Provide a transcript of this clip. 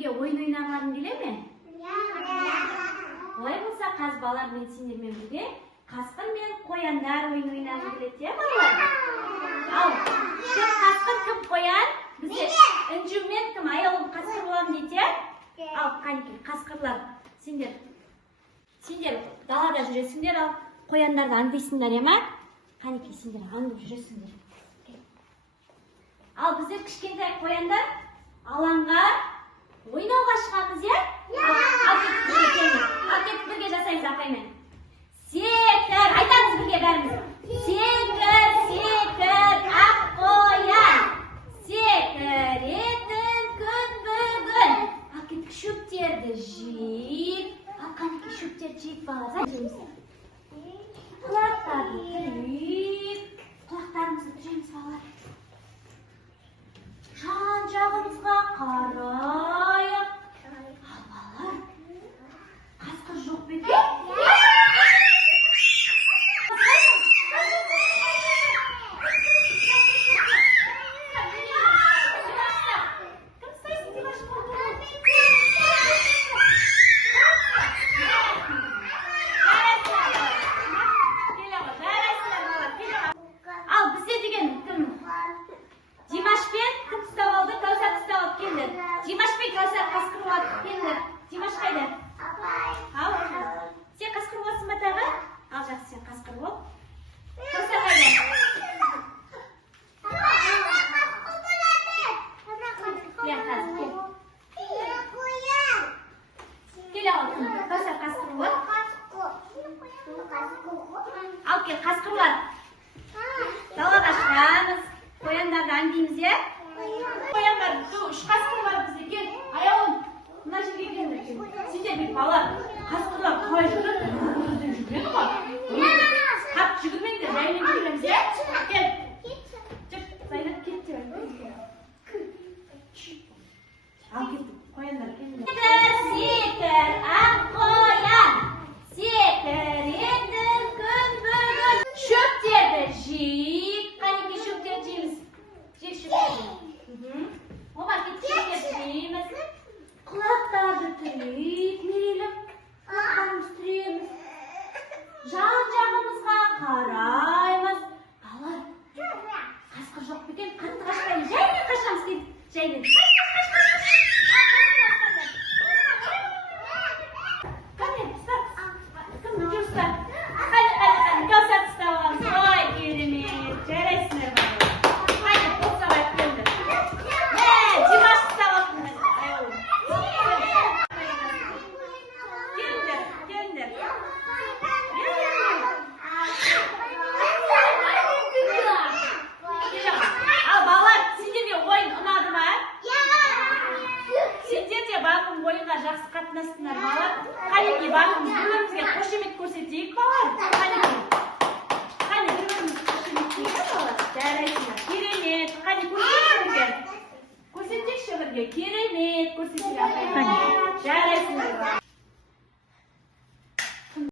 бірге ойын ойнағыларың келе ме? Олай болса, қазір балалар мен сендермен бірге қасқыр мен қояндар ойын ойнағым келеді, балалар? Ал, кім қасқыр, кім қоян? Бізде інжу мен кім аяулым қасқыр боламын дейді? Ал, қанекей, қасқырлар, сендер далада жүресіңдер, ал қояндарды аңдисыңдар, ема? Қанекей, сендер аңдып жүресіңдер. Ал біздер кішкентай қояндар алаңға ойнауға шығамыз, е? Ал кеттік бірге жасаймыз апаймен. Секір, айтамыз бірге бәріміз. Секір, ақ қоян. Секіретін күн бүгін. Ал кеттік шөптерді жиып. Ал қанекей шөптерді жиып балалар. Құлақтарды түріп. Құлақтарымызды түреміз балалар. Жан-жағымызға қарайық. Ал балалар, қасқыр жоқ бе екен? Ал бізде деген кім? Димаш пен кім ұстап алды? Кәусар ұстап алып келді. Димаш пен Кәусар қасқыр алып келді. Димаш қайда? Ал, сен қасқыр боласың ба тағы? Ал, жақсы, сен қасқыр бол. Кәусар қайда? Кел, қазір, кел. Кел, ал, Кәусар қасқыр бол. Ал, кел, қасқырлар. Далаға шығамыз. Қояндарды аңдимыз, е? Қояндар, үш қасқыр бар бізде, кел. Аяулым, мына жерге келіңдер. Сендер бек балалар, қасқырлар қалай жүреді? Өзден жүрмеді ғой. Қап жүгірмеңдер, жаймен жүреміз, е? Кел. Жүр, Зайнат, кет деп айтты. Ал кеттік, қояндар, келіңдер. Секір, ақ қоян. Секіретін күн бүгін. Шөптерді жиып. Қанекей шөптерді жейміз. Жек шөптерді. Омар, кеттік шөптерді жейміз. Құлақтарды түріп, мереліп. Құлақтарымыз түреміз. Жан-жағымызға қараймыз. Балалар, қасқыр жоқ бе екен? Қатты қашпаймыз. Жаймен қашамыз, кеттік. Жаймен. Ойынға жақсы қатынастыңдар балалар. Қанекей барымыз бір-бірімізге қошемет көрсетейік балалар. Қане бір-бірімізге қошеметтейік балалар. Жарайсыңдар. Керемет. Қане көрсетейікші бірге. Керемет көрсетейік. Жарайсыңдар.